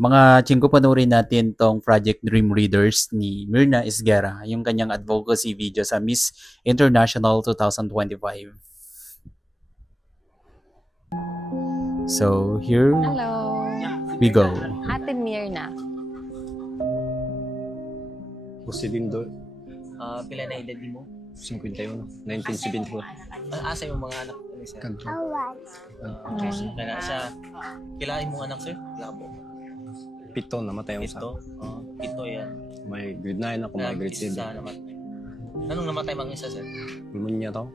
Mga chingko, panoorin natin tong Project Dream Readers ni Myrna Esguerra, yung kanyang advocacy video sa Miss International 2025. So, here Hello. we go. Ate Myrna. Posilindo, Pila na edad mo? 51, 1974. Asa yung mga anak mo, sir? Kanto. Okay. Kaya sa kilain mong anak, sir? Labo. 7 namatay ang isa. Pito yan. May grade 9 ako, may grade 7. Isa namatay. Anong namatay mang isa, sir? Pneumonia to.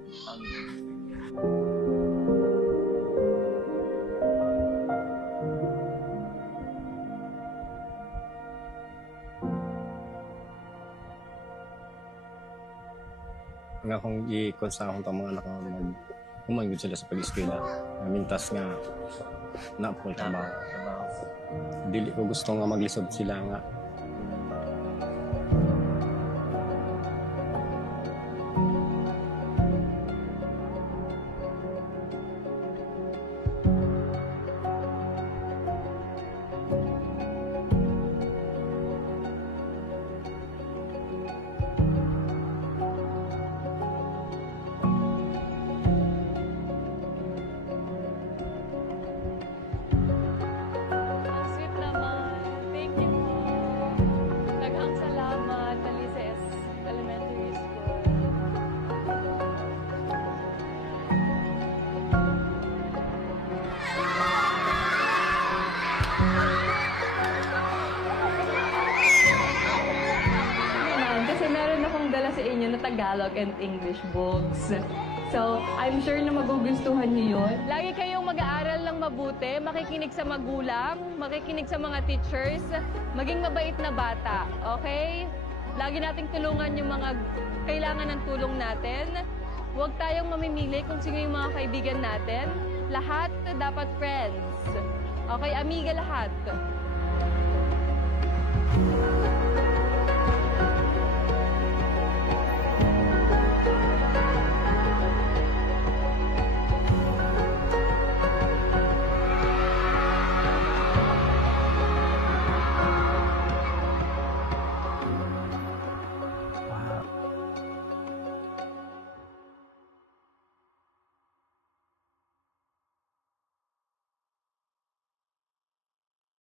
Ang akong i-ikot sa akong mga anak ko, humangod sila sa pag-eskwela. Mintas nga na po trabaho. Dili ko gusto nga maglisod sila nga. Sweet naman. Thank you po. Daghang salamat, Talises Elementary School. Kasi meron akong dala sa inyo na Tagalog and English books. So, I'm sure na magugustuhan niyo yun. Lagi kayong mag-aaral ng mabuti, makikinig sa magulang, makikinig sa mga teachers, maging mabait na bata, okay? Lagi nating tulungan yung mga kailangan ng tulong natin. Huwag tayong mamimili kung sino yung mga kaibigan natin. Lahat dapat friends. Okay, amiga lahat.